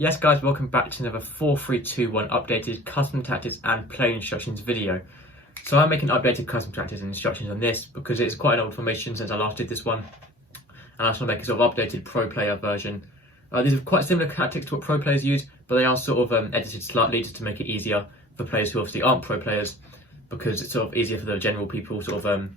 Yes guys, welcome back to another 4-3-2-1 updated custom tactics and play instructions video. So I'm making updated custom tactics and instructions on this because it's quite an old formation since I last did this one. And I just want to make a sort of updated pro player version. These are quite similar tactics to what pro players use, but they are sort of edited slightly just to make it easier for players who obviously aren't pro players, because it's sort of easier for the general people, sort of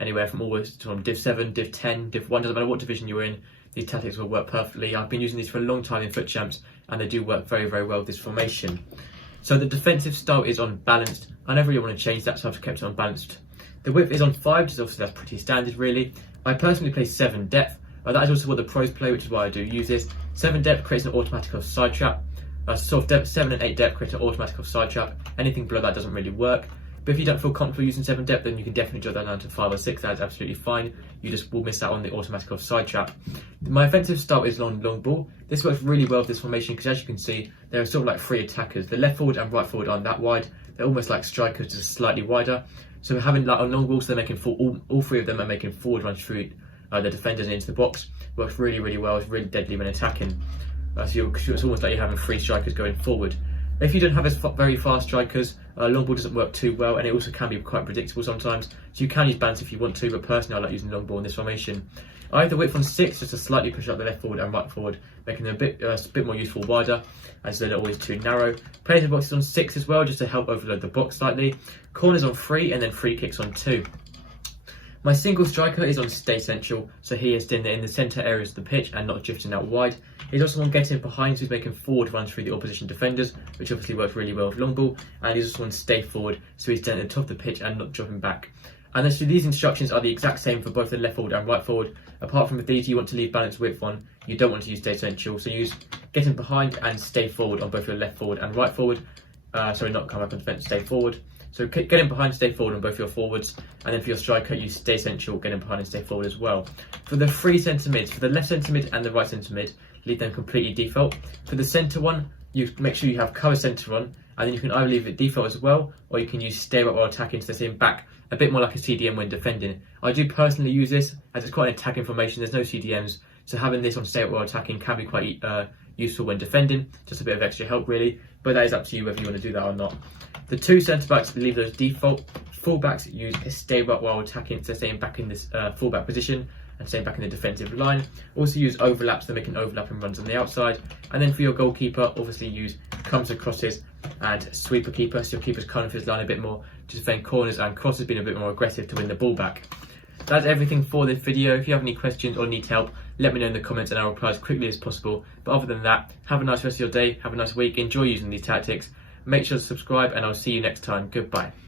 anywhere from almost from Div 7, Div 10, Div 1, doesn't matter what division you're in, these tactics will work perfectly. I've been using these for a long time in Foot Champs, and they do work very, very well with this formation. So the defensive style is on balanced. I never really want to change that, so I've kept it on balanced. The width is on 5, so obviously that's pretty standard really. I personally play 7 depth. That is also what the pros play, which is why I do use this. 7 depth creates an automatic offside trap. Sort of depth, 7 and 8 depth create an automatic offside trap. Anything below that doesn't really work. But if you don't feel comfortable using 7 depth, then you can definitely drop that down to 5 or 6. That is absolutely fine. You just will miss out on the automatic offside trap. My offensive style is long ball. This works really well with this formation because, as you can see, there are sort of like 3 attackers. The left forward and right forward aren't that wide. They're almost like strikers, just slightly wider. So having like a long ball, so they're making all 3 of them are making forward runs through the defenders and into the box. Works really, really well. It's really deadly when attacking. So it's almost like you're having 3 strikers going forward. If you don't have as very fast strikers, long ball doesn't work too well, and it also can be quite predictable sometimes. So you can use balance if you want to, but personally I like using long ball in this formation. I have the width on 6 just to slightly push up the left forward and right forward, making them a bit more useful wider, as they're always too narrow. Players in boxes on 6 as well, just to help overload the box slightly. Corners on 3, and then free kicks on 2. My single striker is on stay central, so he is in the centre areas of the pitch and not drifting out wide. He's also on getting behind, so he's making forward runs through the opposition defenders, which obviously works really well with long ball. And he's also on stay forward, so he's down at the top of the pitch and not dropping back. And so these instructions are the exact same for both the left forward and right forward. Apart from if these you want to leave balanced width on, you don't want to use stay central, so use getting behind and stay forward on both your left forward and right forward. Sorry, not come up on defence, stay forward. So getting behind, stay forward on both your forwards, and then for your striker, you stay central, getting behind and stay forward as well. For the 3 centre mids, for the left centre mid and the right centre mid, leave them completely default. For the centre one, you make sure you have cover centre on, and then you can either leave it default as well, or you can use stay up while attacking, so sitting back, a bit more like a CDM when defending. I do personally use this, as it's quite an attacking formation, there's no CDMs, so having this on stay up while attacking can be quite useful when defending, just a bit of extra help really, but that is up to you whether you want to do that or not. The 2 centre-backs, leave those default. Full-backs use stay up while attacking, so staying back in this full-back position and staying back in the defensive line. Also use overlaps, to make an overlapping runs on the outside. And then for your goalkeeper, obviously use comes and crosses and sweeper keeper, so your keeper's coming for his line a bit more to defend corners, and crosses being a bit more aggressive to win the ball back. That's everything for this video. If you have any questions or need help, let me know in the comments and I'll reply as quickly as possible. But other than that, have a nice rest of your day, have a nice week, enjoy using these tactics. Make sure to subscribe, and I'll see you next time. Goodbye.